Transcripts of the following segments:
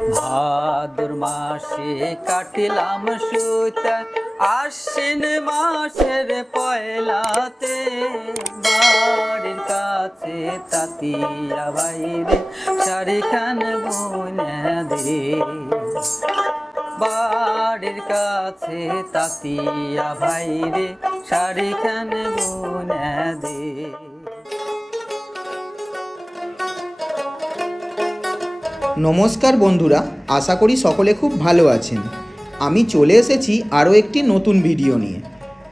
ভাদ্র মাসে কাটিলাম সুতা, আশ্বিন মাসের পয়লাতে বাড়ির কাছে তাতিয়া বাইরে শাড়িখান বুনে দে। বাড়ির কাছে তাতিয়া বাইরে শাড়িখান বুনে দে। নমস্কার বন্ধুরা, আশা করি সকলে খুব ভালো আছেন। আমি চলে এসেছি আরও একটি নতুন ভিডিও নিয়ে।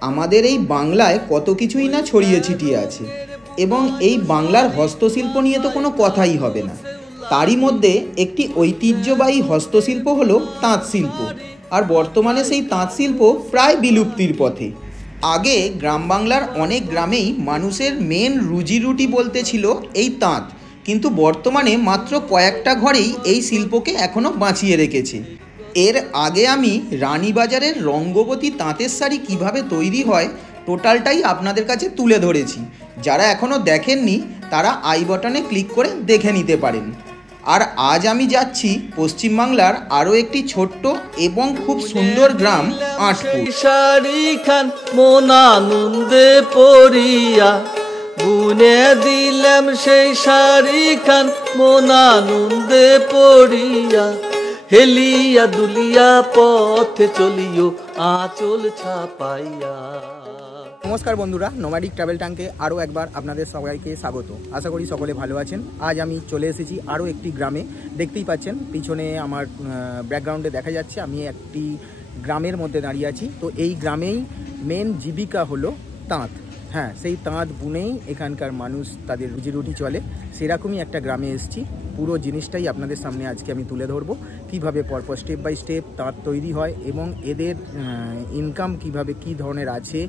আমাদের এই বাংলায় কত কিছুই না ছড়িয়ে ছিটিয়ে আছে, এবং এই বাংলার হস্তশিল্প নিয়ে তো কোনো কথাই হবে না। তারই মধ্যে একটি ঐতিহ্যবাহী হস্তশিল্প হলো তাঁত শিল্প। আর বর্তমানে সেই তাঁত শিল্প প্রায় বিলুপ্তির পথে। আগে গ্রাম বাংলার অনেক গ্রামেই মানুষের মেন রুজি রুটি বলতে ছিল এই তাঁত, কিন্তু বর্তমানে মাত্র কয়েকটা ঘরেই এই শিল্পকে এখনও বাঁচিয়ে রেখেছে। এর আগে আমি রানীবাজারের রঙ্গবতী তাঁতের শাড়ি কীভাবে তৈরি হয় টোটালটাই আপনাদের কাছে তুলে ধরেছি। যারা এখনও দেখেননি তারা আই বাটনে ক্লিক করে দেখে নিতে পারেন। আর আজ আমি যাচ্ছি পশ্চিমবাংলার আরও একটি ছোট্ট এবং খুব সুন্দর গ্রাম আঁটপুর। শাড়ি খান মন আনন্দে পড়িয়া বুনে দিলাম সেই শাড়ি খান মন আনন্দে পড়িয়া, হেলিয়া দুলিয়া পথে চলিও আঁচল ছাপাইয়া। নমস্কার বন্ধুরা, নোম্যাডিক ট্রাভেল টাঙ্কে আরও একবার আপনাদের সবাইকে স্বাগত। আশা করি সকলে ভালো আছেন। আজ আমি চলে এসেছি আরও একটি গ্রামে। দেখতেই পাচ্ছেন পিছনে আমার ব্যাকগ্রাউন্ডে দেখা যাচ্ছে আমি একটি গ্রামের মধ্যে দাঁড়িয়ে আছি। তো এই গ্রামেই মেন জীবিকা হলো তাঁত। হ্যাঁ, সেই তাঁত বুনেই এখানকার মানুষ তাদের রুজিরুটি চলে। সেরকমই একটা গ্রামে এসেছি। পুরো জিনিসটাই আপনাদের সামনে আজকে আমি তুলে ধরবো, কীভাবে পরপর স্টেপ বাই স্টেপ তাঁত তৈরি হয় এবং এদের ইনকাম কিভাবে কী ধরনের আছে,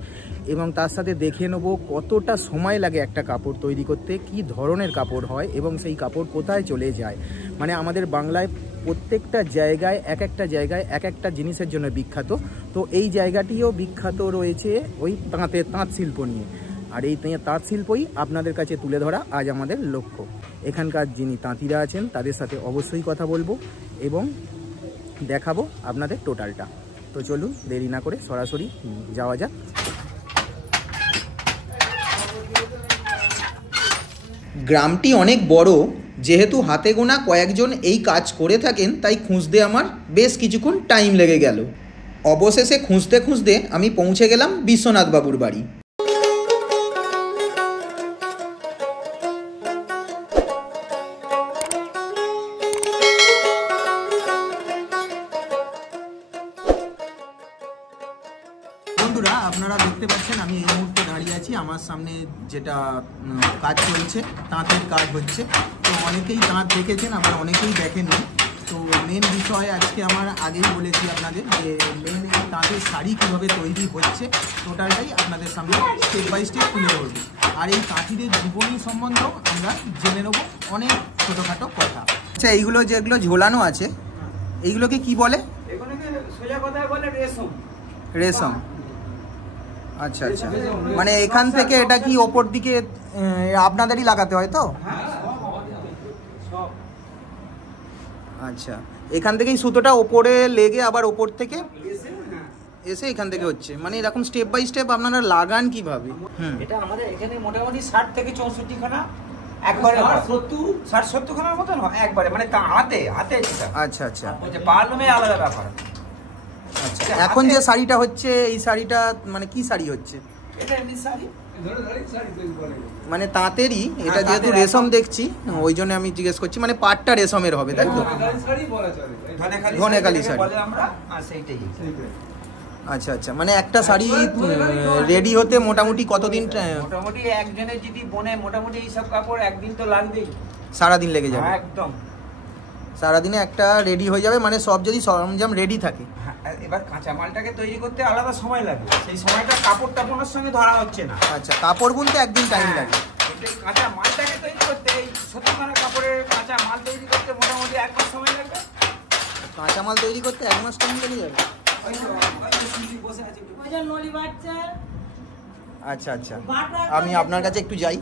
এবং তার সাথে দেখে নেব কতটা সময় লাগে একটা কাপড় তৈরি করতে, কী ধরনের কাপড় হয় এবং সেই কাপড় কোথায় চলে যায়। মানে আমাদের বাংলায় প্রত্যেকটা জায়গায় এক একটা জিনিসের জন্য বিখ্যাত। তো এই জায়গাটিও বিখ্যাত রয়েছে ওই তাঁত শিল্প নিয়ে। আর এই তাঁত শিল্পই আপনাদের কাছে তুলে ধরা আজ আমাদের লক্ষ্য। এখানকার যিনি তাঁতিরা আছেন তাদের সাথে অবশ্যই কথা বলবো এবং দেখাবো আপনাদের টোটালটা। তো চলুন দেরি না করে সরাসরি যাওয়া যাক। গ্রামটি অনেক বড়, যেহেতু হাতে গোনা কয়েকজন এই কাজ করে থাকেন তাই খুঁজতে আমার বেশ কিছুক্ষণ টাইম লেগে গেল। অবশেষে খুঁজতে খুঁজতে আমি পৌঁছে গেলাম বিশ্বনাথ বাবুর বাড়ি। বন্ধুরা, আপনারা দেখতে পাচ্ছেন আমি এই মুহূর্তে দাঁড়িয়ে আছি। আমার সামনে যেটা কাজ চলছে, তাঁতের কাজ হচ্ছে। তো অনেকেই তাঁত দেখেছেন, আবার অনেকেই দেখেননি। তো মেন বিষয় আজকে আমার আগেই বলেছি আপনাদের যে মেন এই তাঁতের শাড়ি কীভাবে তৈরি হচ্ছে টোটালটাই আপনাদের সামনে স্টেপ বাই স্টেপ তুলে ধরবো। আর এই তাঁতিদের জীবনী সম্বন্ধেও আমরা জেনে নেবো অনেক ছোটোখাটো কথা। আচ্ছা, এইগুলো যেগুলো ঝোলানো আছে এইগুলোকে কি বলে? এগুলোকে সোজা কথায় বলে রেশম। রেশম। আচ্ছা আচ্ছা, মানে এখান থেকে এটা কি ওপর দিকে আপনাদেরই লাগাতে হয় তো? আচ্ছা, এখান থেকেই সুতোটা ওপরে লেগে আবার ওপর থেকে এসে এখান থেকে হচ্ছে, মানে এরকম স্টেপ বাই স্টেপ আপনারা লাগান কিভাবে? এটা আমাদের এখানে মোটামুটি 60 থেকে 64 খানা একবারে 60-70 খানার মতন হয় একবারে, মানে হাতে। আচ্ছা আচ্ছা, পালমে আলাদা ব্যাপার। আচ্ছা, এখন যে শাড়িটা হচ্ছে এই শাড়িটা মানে কি শাড়ি হচ্ছে? এটা এমনি শাড়ি, মানে তাঁতেরই এটা, যেহেতু রেশম দেখছি ওই জন্য আমি জিজ্ঞেস করছি। মানে পাটটা রেশমের হবে তাই তো? ধনেখালি শাড়ি। আচ্ছা আচ্ছা, মানে একটা শাড়ি রেডি হতে মোটামুটি কতদিন? মোটামুটি একজনের যদি বনে মোটামুটি এইসব কাপড় একদিন তো লাগবেই, সারাদিন লেগে যাবে। একদম সারাদিনে একটা রেডি হয়ে যাবে, মানে সব যদি সরঞ্জাম রেডি থাকে। এবার কাঁচা মালটাকে তৈরি করতে আলাদা সময় লাগে, সেই সময়টা কাপড় টাপড়ের সঙ্গে ধরা হচ্ছে না। আচ্ছা, কাপড় বুনতে একদিন টাইম লাগে। কাঁচা মালটাকে তৈরি করতে, এই 70 খানা কাপড়ের কাঁচা মাল তৈরি করতে মোটামুটি 1 মাস সময় লাগবে। কাঁচা মাল তৈরি করতে 1 মাস টাইম লেগে যাবে। আচ্ছা আচ্ছা, আমি আপনার কাছে একটু যাই।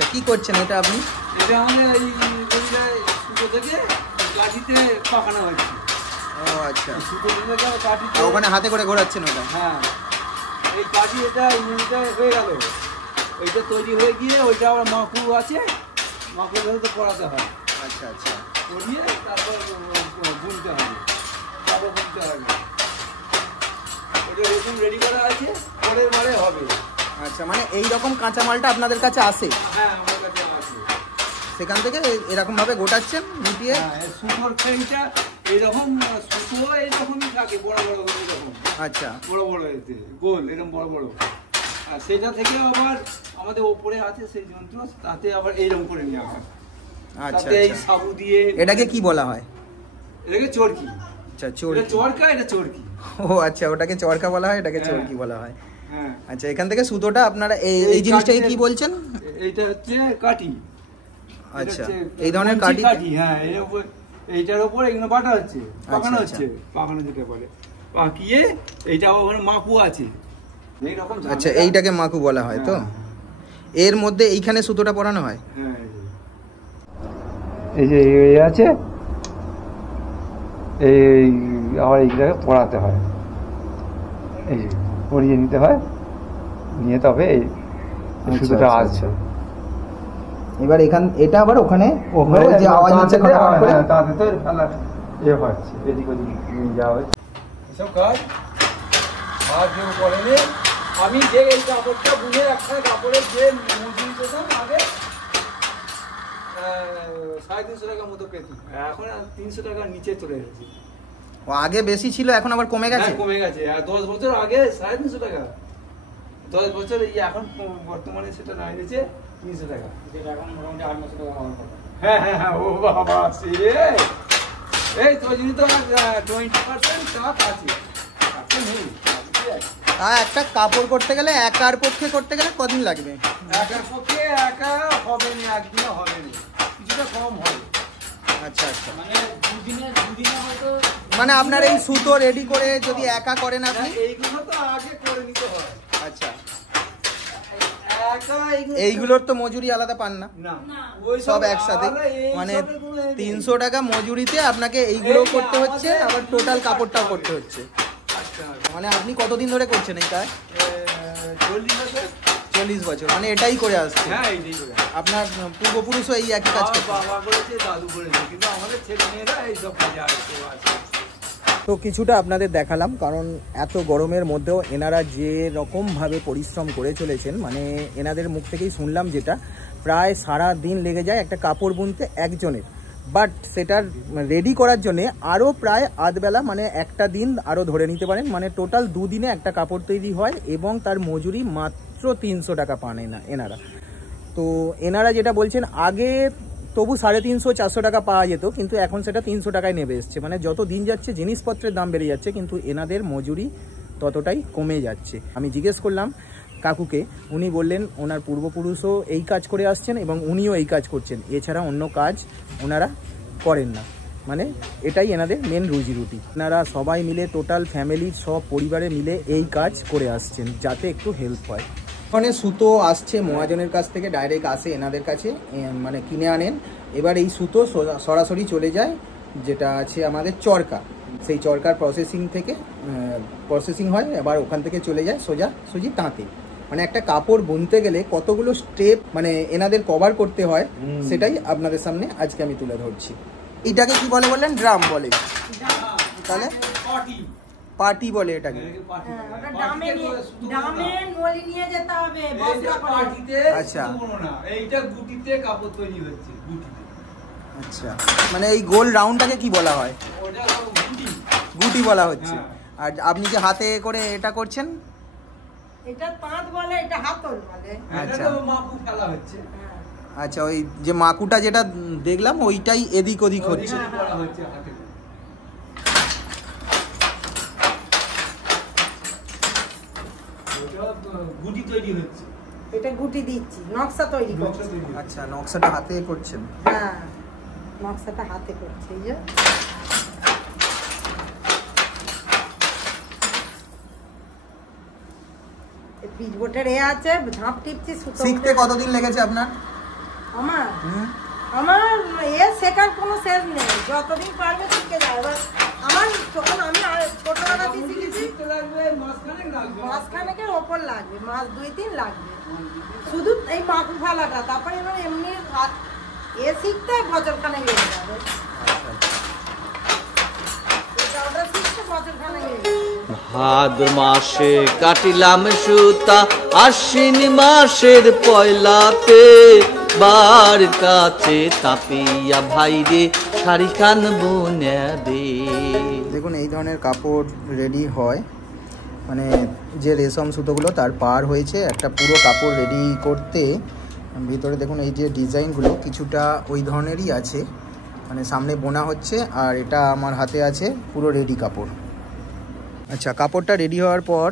আচ্ছা, কি করছেন এটা আপনি? এটা আমাদের এই সুতো থেকে কাঠিতে পাকানো হচ্ছে। ও আচ্ছা, সুতো থেকে কাঠিতে ওখানে হাতে করে ঘোরাচ্ছেন ওটা? হ্যাঁ, এই কাঠি এটা হয়ে গেল, এইটা তৈরি হয়ে গিয়ে ওইটা আবার মাকু আছে, মাকুর ধরে তো পড়াতে হয়। আচ্ছা আচ্ছা, পড়িয়ে তারপর বুনতে হবে, তারপর বুনতে হবে। এটা এরকম রেডি করা আছে, পরের বারে হবে। আচ্ছা, মানে এই রকম কাঁচামালটা আপনাদের কাছে আসে? হ্যাঁ, আমার কাছে আছে। সেখান থেকে এরকম ভাবে গোটাচ্ছেন গুটিয়ে? হ্যাঁ, সুতোর ফ্রেমটা এইরকম, সুতো এইরকমই থাকে, বড় বড় এরকম। আচ্ছা, বড় বড় এতে গোল এরকম বড় বড়। আর সেটা থেকে আবার আমাদের ওপরে আছে সেই যন্ত্র, তাতে আবার এইরকম করে নেওয়া হয়। আচ্ছা, তাতে এই সাবু দিয়ে। এটাকে কি বলা হয়? এটাকে চরকি। আচ্ছা, এটা চরকা, এটা চরকি। ও আচ্ছা, ওটাকে চরকা বলা হয়, এটাকে চরকি বলা হয়। হ্যাঁ, আচ্ছা, এখান থেকে সুতোটা আপনারা এই জিনিসটাকে কি বলছেন? এইটা হচ্ছে কাঠি। আচ্ছা, এই ধরনের কাঠি। হ্যাঁ, এইটার উপর এগুলো বাটা হচ্ছে, পাকানো আচ্ছা, হচ্ছে, পাকানো যেটা বলে, পাকিয়ে এইটা ওখানে মাকু আছে এইরকম। আচ্ছা, এইটাকে মাকু বলা হয় তো? এর মধ্যে এইখানে সুতোটা পরানো হয়? হ্যাঁ, এই যে এই আছে, এই আবার এইটাকে পড়াতে হয়, এই যে পরিয়ে নিতে হয়, নিয়ে তবে এই সুতোটা আসছে। এবার এটা আবার ওখানে যে আওয়াজ হচ্ছে তাতে তো ফেলা হচ্ছে, এদিক ওদিক নিয়ে যাওয়া হচ্ছে এসব কাজ। আর কেউ করেনি। আমি যে এই কাপড়টা বুনে একটা কাপড়ের যে মজুরি পেতাম আগে 350 টাকার মতো পেতাম, এখন 300 টাকার নিচে চলে এসেছি। আগে বেশি ছিল, এখন আবার কমে গেছে? কমে গেছে। আর 10 বছর আগে 350 টাকা, 10 বছর এখন বর্তমানে সেটা না হয়েছে 300 টাকা, যেটা এখন মোটামুটি 800 টাকা হওয়ার কথা। হ্যাঁ হ্যাঁ হ্যাঁ, ও বাবা, এই তো জিনিস তো 20% চাপ আছে, এখন নেই। একটা কাপড় করতে গেলে, একার পক্ষে করতে গেলে কদিন লাগবে? একার পক্ষে একা হবে না, একদিনে হবে না, কিছুটা কম হবে। আচ্ছা আচ্ছা, মানে দুদিনে হয়তো, মানে আপনার এই সুতো রেডি করে যদি একা করেন আপনি? এইগুলো তো আগে করে নিতে হয়। আচ্ছা, একা এইগুলোর তো মজুরি আলাদা পান না? না, সব একসাথে, মানে 300 টাকা মজুরিতে আপনাকে এইগুলো করতে হচ্ছে, আবার টোটাল কাপড়টাও করতে হচ্ছে। মানে আপনি কতদিন ধরে করছেন এই কাজ? 40 বছর, মানে এটাই করে আসছে? হ্যাঁ, এইটাই করে। আপনার পূর্বপুরুষও এই একই কাজ করছে? বাবা করেছে, দাদু করেছে, কিন্তু আমাদের ছেলে মেয়েরা এইসব কাজে আছে। তো কিছুটা আপনাদের দেখালাম, কারণ এত গরমের মধ্যেও এনারা যে রকমভাবে পরিশ্রম করে চলেছেন, মানে এনাদের মুখ থেকেই শুনলাম যেটা, প্রায় সারা দিন লেগে যায় একটা কাপড় বুনতে একজনের, বাট সেটার রেডি করার জন্যে আরও প্রায় আধবেলা, মানে একটা দিন আরও ধরে নিতে পারেন, মানে টোটাল 2 দিনে একটা কাপড় তৈরি হয়, এবং তার মজুরি মাত্র 300 টাকা পান এনারা। তো এনারা যেটা বলছেন, আগে তবু 350-400 টাকা পাওয়া যেত, কিন্তু এখন সেটা 300 টাকায় নেমে এসছে। মানে যত দিন যাচ্ছে জিনিসপত্রের দাম বেড়ে যাচ্ছে, কিন্তু এনাদের মজুরি ততটাই কমে যাচ্ছে। আমি জিজ্ঞেস করলাম কাকুকে, উনি বললেন ওনার পূর্বপুরুষও এই কাজ করে আসছেন এবং উনিও এই কাজ করছেন, এছাড়া অন্য কাজ ওনারা করেন না। মানে এটাই এনাদের মেন রুজি রুটি। এনারা সবাই মিলে, টোটাল ফ্যামিলির সব পরিবারে মিলে এই কাজ করে আসছেন, যাতে একটু হেল্প হয়। ওখানে সুতো আসছে মহাজনের কাছ থেকে, ডাইরেক্ট আসে এনাদের কাছে, মানে কিনে আনেন। এবার এই সুতো সরাসরি চলে যায় যেটা আছে আমাদের চরকা, সেই চরকার প্রসেসিং হয়, এবার ওখান থেকে চলে যায় সোজাসুজি তাঁতে। মানে একটা কাপড় বুনতে গেলে কতগুলো স্টেপ মানে এনাদের কভার করতে হয়, সেটাই আপনাদের সামনে আজকে আমি তুলে ধরছি। এটাকে কি বলে বললেন? ড্রাম বলে? তাহলে পার্টি বলে এটাকে? আচ্ছা আচ্ছা, মানে এই গোল রাউন্ডটাকে কি বলা হয়? গুটি বলা হচ্ছে। আর আপনি যে হাতে করে এটা করছেন, এটা তাঁত বলে, এটা হাতল বলে। আচ্ছা, মাকু ফেলা হচ্ছে। আচ্ছা, ওই যে মাকুটা যেটা দেখলাম ওইটাই এদিক ওদিক হচ্ছে। গুটি তৈরি হচ্ছে, এটা গুটি দিচ্ছি, নকশা তৈরি করছি। আচ্ছা, নকশাটা হাতে করছেন? হ্যাঁ, নকশাটা হাতে করছি। এই যে পিচবোর্ডের আছে, ঝাঁপ টিপছি। শিখতে কতদিন লেগেছে আপনার? আমার শেখার কোনো শেষ নেই, যতদিন পারবে শিখে যায়। এবার আমার যখন আমি ছোটবেলা দিয়ে শিখেছি, মাসখানেকের ওপর লাগবে, মাস 2-3 লাগবে শুধু এই মাকু ফেলাটা। তারপরে এবার এমনি শিখতে বছরখানেক লেগে যাবে, ওটা শিখতে বছরখানেক লেগে যাবে। ভাদ্র মাসে কাটিলাম সুতা, আশ্বিন মাসের পয়লাতে বার কাছে তাপিয়া ভাইরে শাড়ি খান বুনে দে। দেখুন এই ধরনের কাপড় রেডি হয়, মানে যে রেশম সুতোগুলো তার পার হয়েছে একটা পুরো কাপড় রেডি করতে। ভিতরে দেখুন এই যে ডিজাইনগুলো কিছুটা ওই ধরনেরই আছে, মানে সামনে বোনা হচ্ছে আর এটা আমার হাতে আছে পুরো রেডি কাপড়। আচ্ছা, কাপড়টা রেডি হওয়ার পর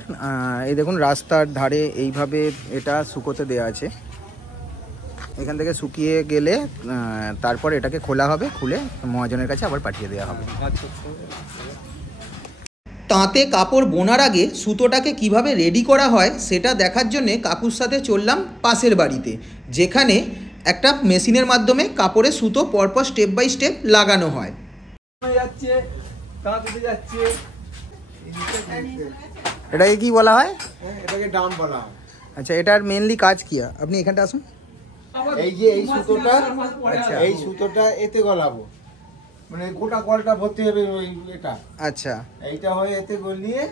এই দেখুন রাস্তার ধারে এইভাবে এটা শুকোতে দেওয়া আছে। এখান থেকে শুকিয়ে গেলে তারপর এটাকে খোলা হবে, খুলে মহাজনের কাছে আবার পাঠিয়ে দেওয়া হবে। তাঁতে কাপড় বোনার আগে সুতোটাকে কিভাবে রেডি করা হয় সেটা দেখার জন্যে কাকুর সাথে চললাম পাশের বাড়িতে, যেখানে একটা মেশিনের মাধ্যমে কাপড়ে সুতো পরপর স্টেপ বাই স্টেপ লাগানো হয়। যাচ্ছে তাঁতে যাচ্ছে, এটাকে কি বলা হয়? এটাকে ডাম বলা হয়। আচ্ছা, এটার মেনলি কাজ কি? আপনি এখানটা আসুন। এই যে এই সুতোটা, আচ্ছা এই সুতোটা এতে গলাবো, মানে গোটা কলটা ভর্তি হবে ওই এটা। আচ্ছা, এইটা হয় এতে গলিয়ে,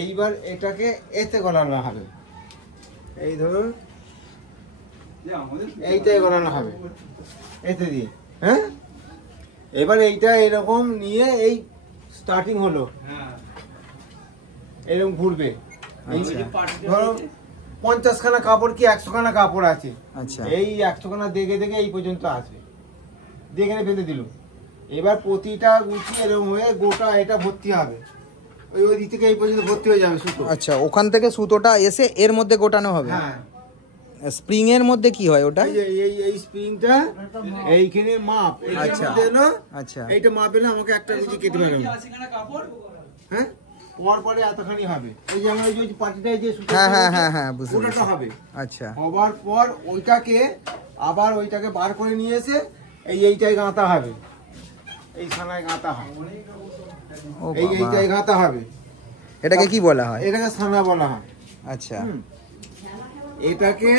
এইবার এটাকে এতে গলানো হবে। এই ধরুন এইটাই গলানো হবে এতে দিয়ে, হ্যাঁ। এবার এইটা এরকম নিয়ে এই স্টার্টিং হলো, এরকম ঘুরবে। ধরো 50 খানা কাপড় কি 100 খানা কাপড় আছে, আচ্ছা এই 100 খানা দেখে দেখে এই পর্যন্ত আসবে, দেখে বেঁধে দিল। এবার প্রতিটা গুছি এরকম হয়ে গোটা এটা ভর্তি হবে, ওই দিক থেকে এই পর্যন্ত ভর্তি হয়ে যাবে সুতো। আচ্ছা, ওখান থেকে সুতোটা এসে এর মধ্যে গোটানো হবে। হ্যাঁ, স্প্রিং এর মধ্যে কি হয় ওটা? এই স্প্রিংটা এইখানে মাপ, আচ্ছা আচ্ছা, এইটা মাপ এলে আমাকে একটা গুছি কেটে পারবে, হ্যাঁ। পরে এতখানি হবে, এই যে আমরা ওই পাটিটা যে সুতো, হ্যাঁ হ্যাঁ হ্যাঁ হ্যাঁ, বুঝতে ওটা পেরেছি। হবে। আচ্ছা, হবার পর ওইটাকে আবার ওইটাকে বার করে নিয়ে এসে এইটাই গাঁথা হবে, এই ছানায় গাঁথা হয়, ও এইটাই বাবা, গাঁথা হবে। এটাকে কি বলা হয়? এটাকে ছানা বলা হয়। আচ্ছা, এটাকে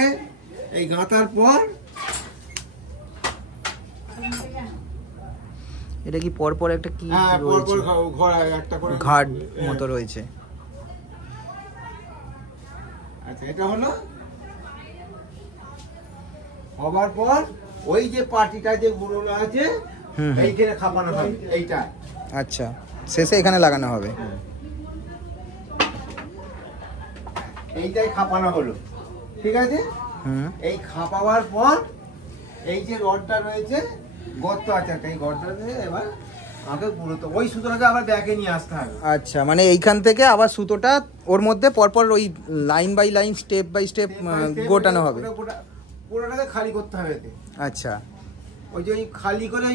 এই গাঁথার পর এটা কি পরপর একটা কি পরপর রয়েছে? ঘর একটা করে ঘাট মতো রয়েছে। আচ্ছা, এটা হলো হবার পর ওই যে পাটিটা যে গুঁড়োনো আছে এইখানে খাপানো হবে, এইটা। আচ্ছা, শেষে এখানে লাগানো হবে। এইটাই খাপানো হলো, ঠিক আছে। এই খাপাবার পর এই যে রডটা রয়েছে, গর্ত আছে একটা, এই গর্তটা দিয়ে এবার আমাকে গুঁড়োতে ওই সুতোটাকে আবার ব্যাকে নিয়ে আসতে হবে। আচ্ছা, মানে এইখান থেকে আবার সুতোটা ওর মধ্যে পরপর ওই line by line step by step গোটানো হবে। পুরোটাকে খালি করতে হবে এতে। আচ্ছা, ওই যে খালি করে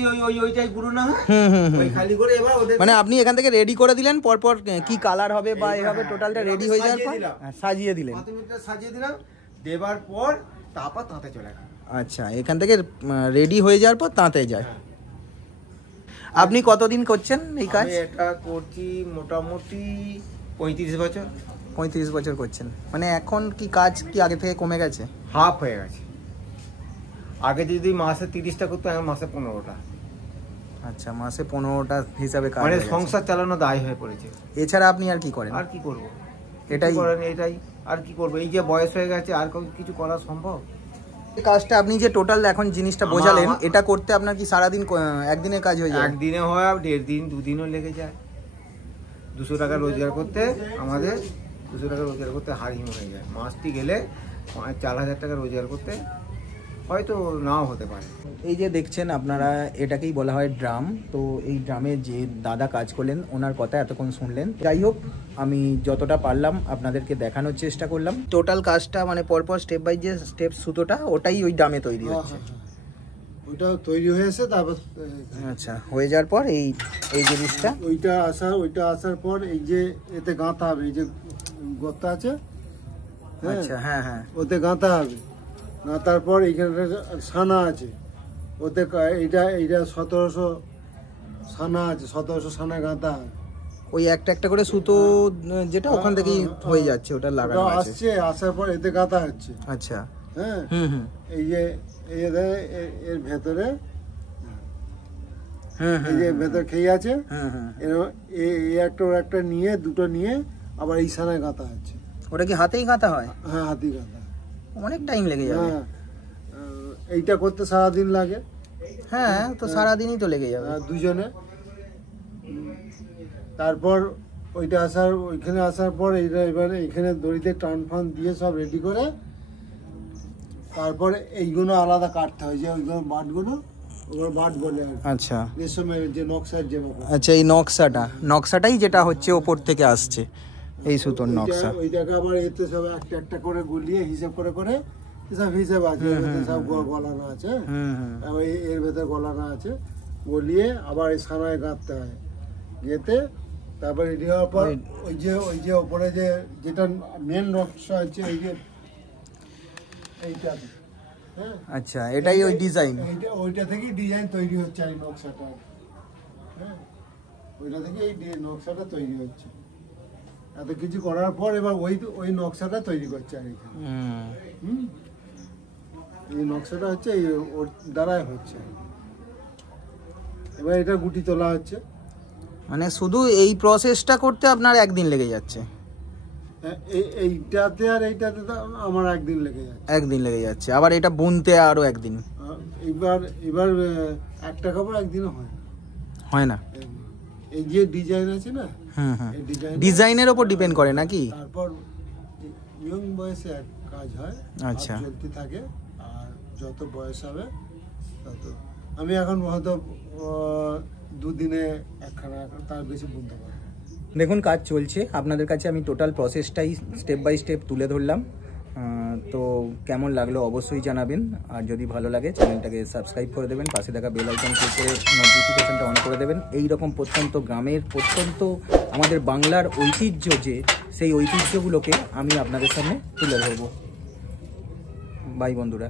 ওইটাই গুঁড়োনো হয়, হুম। ওই খালি করে এবার ওদের মানে আপনি এখান থেকে রেডি করে দিলেন, পরপর কি কালার হবে বা এভাবে টোটালটা রেডি হয়ে যাওয়ার পর সাজিয়ে দিলেন। প্রাথমিকটা সাজিয়ে দিলাম, দেবার পর তারপর তাঁতে চলে গেল। আচ্ছা, এখান থেকে রেডি হয়ে যাওয়ার পর তাঁতে যায়। আপনি কতদিন করছেন এই কাজ? আমি এটা করছি মোটামুটি 35 বছর। 35 বছর করছেন, মানে এখন কি কাজ কি আগে থেকে কমে গেছে? হাফ হয়ে গেছে। আগে যদি মাসে 30টা করতো, এখন মাসে 15টা। আচ্ছা, মাসে 15টা হিসাবে কাজ মানে হয়ে গেছে। সংসার চালানো দায় হয়ে পড়েছে। এছাড়া আপনি আর কি করেন? আর কি করব, এটাই এটাই আর কি করব। এই যে বয়স হয়ে গেছে, আর কিছু করা সম্ভব? এই কাজটা আপনি যে টোটাল এখন জিনিসটা বোঝালেন, এটা করতে আপনার কি সারাদিন একদিনের কাজ হয়ে যায়? একদিনে হয়, 1.5 দিন 2 দিনও লেগে যায়। 200 টাকা রোজগার করতে আমাদের 200 টাকা রোজগার করতে হাড়হিম হয়ে যায়। মাসটি গেলে 4,000 টাকা রোজগার করতে হয়তো নাও হতে পারে। এই যে দেখছেন আপনারা, এটাকেই বলা হয় ড্রাম। তো এই ড্রামে যে দাদা কাজ করলেন, ওনার কথা এতক্ষণ শুনলেন। যাই হোক, আমি যতটা পারলাম আপনাদেরকে দেখানোর চেষ্টা করলাম। টোটাল কাজটা মানে পরপর স্টেপ বাই যে স্টেপ সুতোটা, ওটাই ওই ড্রামে তৈরি হচ্ছে। ওইটা তৈরি হয়েছে, তারপর আচ্ছা, হয়ে যাওয়ার পর এই জিনিসটা ওইটা আসার পর এই যে এতে গাঁথা হবে, এই যে গর্ত আছে, আচ্ছা হ্যাঁ হ্যাঁ, ওতে গাঁথা হবে। গাঁথার পর এইখানে ছানা আছে, ওতে এইটা 1700 সানা আছে, 1700 সানা গাঁথা। ওই একটা একটা করে সুতো যেটা ওখান থেকেই হয়ে যাচ্ছে, ওটা লাগানো আছে। আসছে, আসার পর এতে গাঁথা হচ্ছে। আচ্ছা, হ্যাঁ, হুম। এই যে এর ভেতরে, এই যে ভেতর খেয়ে আছে, এই একটা ওর একটা নিয়ে, দুটো নিয়ে আবার এই সানায় গাঁথা হচ্ছে। ওটা কি হাতেই গাঁথা হয়? হ্যাঁ, হাতি গাঁথা। অনেক টাইম লেগে যাবে। হ্যাঁ, এইটা করতে সারাদিন লাগে। হ্যাঁ, তো সারাদিনই তো লেগে যাবে দুজনে। তারপর ওইখানে আসার পর এবারে এখানে দড়িতে টান ফান দিয়ে সব রেডি করে তারপরে এইগুলো আলাদা কাটতে হয়, যে ওইগুলো বাটগুলো, ওগুলো বাট বলে আর কি। আচ্ছা, রেশমের যে নকশার যে ব্যাপার। আচ্ছা, এই নকশাটাই যেটা হচ্ছে ওপর থেকে আসছে, এই সুতোর নকশা। ওইটাকে আবার এতে সব একটা একটা করে গুলিয়ে হিসাব করে সব হিসাব আছে, সব গলানো আছে। এর ভেতরে গলানো আছে, গলিয়ে আবার এই সানায় গাঁথতে হয়। গেতে তারপর রেডি হওয়ার পর ওই যে ওপরে যেটা মেন নকশা আছে, ওই যে এইটা, হ্যাঁ, আচ্ছা, এটাই ওই ডিজাইন। ওইটা থেকেই ডিজাইন তৈরি হচ্ছে, এই নকশাটা। হ্যাঁ, ওইটা থেকে এই নকশাটা তৈরি হচ্ছে। এত কিছু করার পর এবার ওই নকশাটা তৈরি করছে আর এখানে। এই নকশাটা হচ্ছে ওর দ্বারাই হচ্ছে। এবার এটা গুটি তোলা হচ্ছে। মানে শুধু এই প্রসেসটা করতে আপনার একদিন লেগে যাচ্ছে? এইটাতে আর এইটাতে তো আমার একদিন লেগে যাচ্ছে। একদিন লেগে যাচ্ছে, আবার এটা বুনতে আরো একদিন। এবার একটা কাপড় একদিনও হয় না। এই যে ডিজাইন আছে না, এই ডিজাইনের উপর ডিপেন্ড করে নাকি? তারপর ইয়ং বয়সে এক কাজ হয়, আচ্ছা, চলতে থাকে। আর যত বয়স হবে তত, আমি এখন হয়তো দুদিনে একখানা, তার বেশি বুনতে পারি। দেখুন, কাজ চলছে। আপনাদের কাছে আমি টোটাল প্রসেসটাই স্টেপ বাই স্টেপ তুলে ধরলাম। তো কেমন লাগলো অবশ্যই জানাবেন। আর যদি ভালো লাগে চ্যানেলটাকে সাবস্ক্রাইব করে দেবেন, পাশে থাকা বেল আইকন ক্লিক করে নোটিফিকেশনটা অন করে দেবেন। এই রকম প্রত্যন্ত গ্রামের, প্রত্যন্ত আমাদের বাংলার ঐতিহ্য, সেই ঐতিহ্যগুলোকে আমি আপনাদের সামনে তুলে ধরবো। বাই বন্ধুরা।